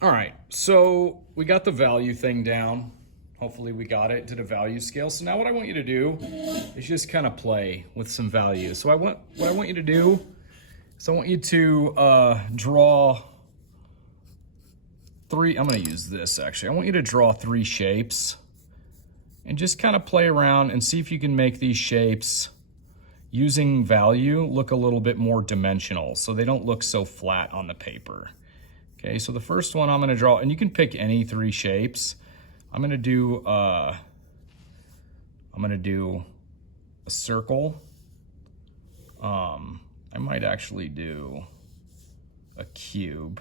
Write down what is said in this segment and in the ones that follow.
All right, so we got the value thing down. Hopefully we got it, did a value scale. So now what I want you to do is just kind of play with some values. So what I want you to do is I want you to draw three, I'm gonna use this actually. I want you to draw three shapes and just kind of play around and see if you can make these shapes using value look a little bit more dimensional so they don't look so flat on the paper. Okay, so the first one I'm gonna draw, and you can pick any three shapes. I'm gonna do a circle. I might actually do a cube,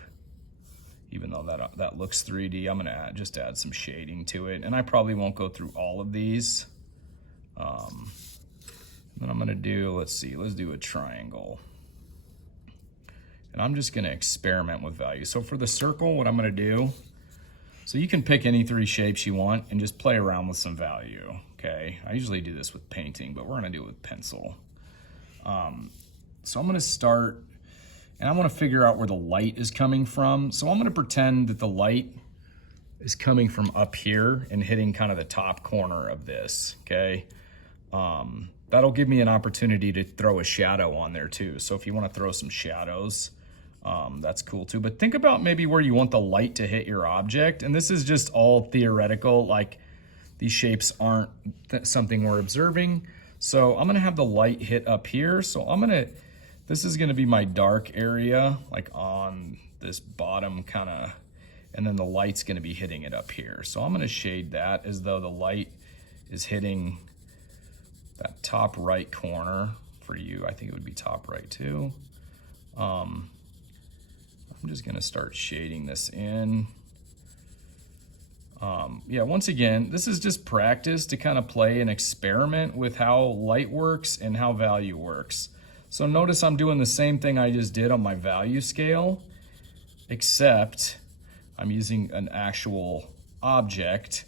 even though that looks 3D. I'm gonna just add some shading to it, and I probably won't go through all of these. Then I'm gonna do, let's do a triangle. And I'm just gonna experiment with value. So for the circle, what I'm gonna do, so you can pick any three shapes you want and just play around with some value, okay? I usually do this with painting, but we're gonna do it with pencil. So I'm gonna start, and I wanna figure out where the light is coming from. So I'm gonna pretend that the light is coming from up here and hitting kind of the top corner of this, okay? That'll give me an opportunity to throw a shadow on there too. So if you wanna throw some shadows, that's cool too. But think about maybe where you want the light to hit your object. And this is just all theoretical, like these shapes aren't something we're observing. So I'm gonna have the light hit up here. So this is gonna be my dark area, like on this bottom kinda, and then the light's gonna be hitting it up here. So I'm gonna shade that as though the light is hitting that top right corner. For you, I think it would be top right too. I'm just gonna start shading this in. Yeah, once again, this is just practice to kind of play and experiment with how light works and how value works. So notice I'm doing the same thing I just did on my value scale, except I'm using an actual object,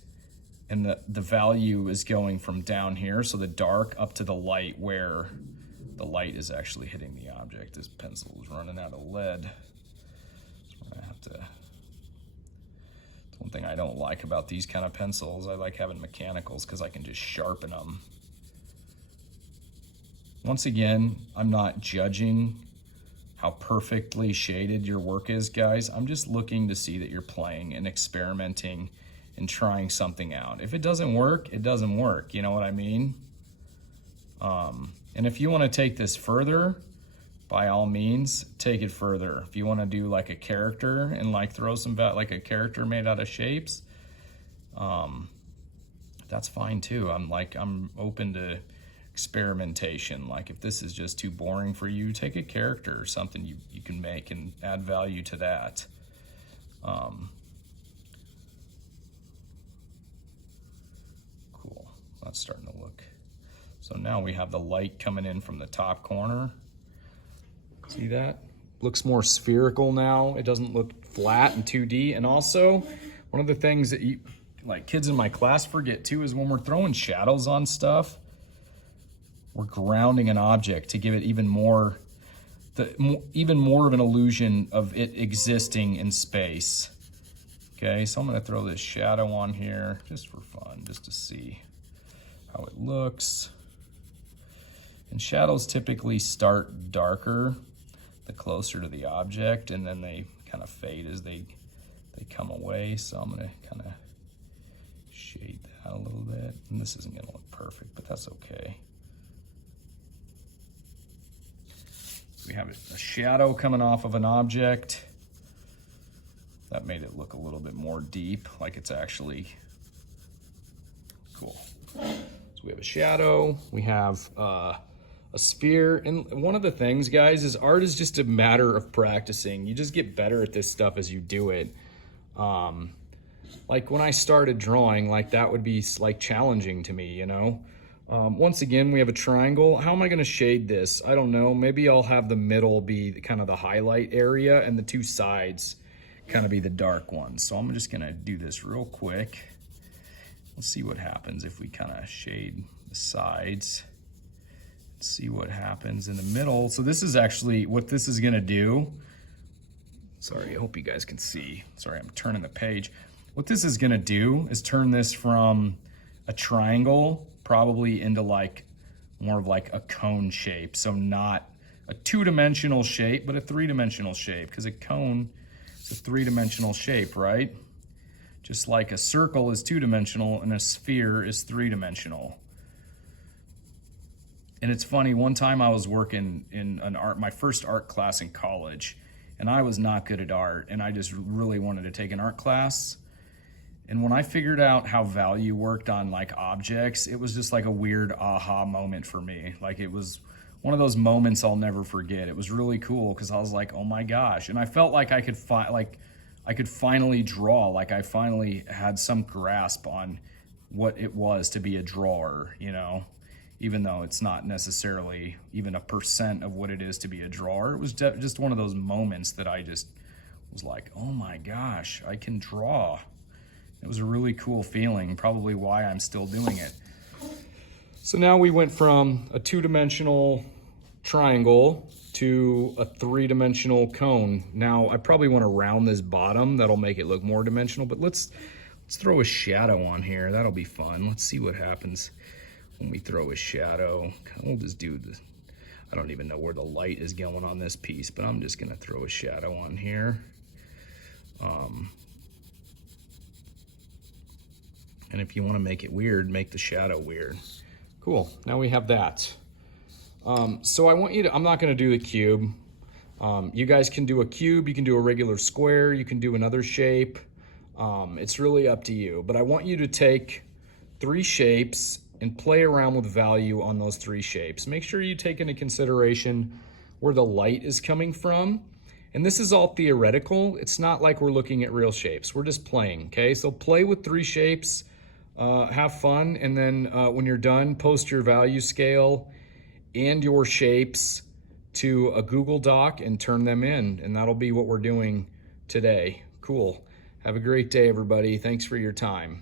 and the value is going from down here, so the dark up to the light where the light is actually hitting the object. This pencil is running out of lead. One thing I don't like about these kind of pencils, I like having mechanicals because I can just sharpen them. Once again, I'm not judging how perfectly shaded your work is, guys. I'm just looking to see that you're playing and experimenting and trying something out. If it doesn't work, it doesn't work. You know what I mean? And if you want to take this further, by all means, take it further. If you want to do like a character and like throw some like a character made out of shapes, that's fine too. I'm open to experimentation. Like if this is just too boring for you, take a character or something you can make and add value to that. Cool, that's starting to look. So now we have the light coming in from the top corner. See that? Looks more spherical now. It doesn't look flat and 2D. And also, one of the things that like kids in my class forget too is when we're throwing shadows on stuff, we're grounding an object to give it even more of an illusion of it existing in space. Okay, so I'm gonna throw this shadow on here just for fun, just to see how it looks. And shadows typically start darker the closer to the object, and then they kind of fade as they come away. So I'm gonna kind of shade that a little bit. And this isn't gonna look perfect, but that's okay. We have a shadow coming off of an object. That made it look a little bit more deep, like it's actually cool. So we have a shadow, we have a sphere. And one of the things, guys, is art is just a matter of practicing. You just get better at this stuff as you do it. Like when I started drawing, like that would be like challenging to me, you know? Once again, we have a triangle. How am I gonna shade this? I don't know. Maybe I'll have the middle be kind of the highlight area and the two sides kind of be the dark ones. So I'm just gonna do this real quick. Let's see what happens if we kind of shade the sides. See what happens in the middle. So this is actually what this is gonna do. Sorry, I hope you guys can see. Sorry, I'm turning the page. What this is gonna do is turn this from a triangle probably into like more of like a cone shape. So not a two-dimensional shape, but a three-dimensional shape, because a cone is a three-dimensional shape, right? Just like a circle is two-dimensional and a sphere is three-dimensional. And it's funny, one time I was working in my first art class in college, and I was not good at art, and I just really wanted to take an art class. And when I figured out how value worked on like objects, it was just like a weird aha moment for me. Like it was one of those moments I'll never forget. It was really cool because I was like, oh my gosh. And I felt like I could finally draw, like I finally had some grasp on what it was to be a drawer, you know, even though it's not necessarily even a % of what it is to be a drawer. It was just one of those moments that I just was like, oh my gosh, I can draw. It was a really cool feeling, probably why I'm still doing it. So now we went from a two-dimensional triangle to a three-dimensional cone. Now I probably want to round this bottom. That'll make it look more dimensional, but let's throw a shadow on here. That'll be fun. Let's see what happens when we throw a shadow. We'll just do this. I don't even know where the light is going on this piece, but I'm just gonna throw a shadow on here. And if you want to make it weird, make the shadow weird. Cool, now we have that. So I want you to, I'm not gonna do the cube. You guys can do a cube, you can do a regular square, you can do another shape. It's really up to you, but I want you to take 3 shapes and play around with value on those 3 shapes. Make sure you take into consideration where the light is coming from. And this is all theoretical. It's not like we're looking at real shapes. We're just playing, okay? So play with 3 shapes. Have fun, and then when you're done, post your value scale and your shapes to a Google Doc and turn them in, and that'll be what we're doing today. Cool. Have a great day, everybody. Thanks for your time.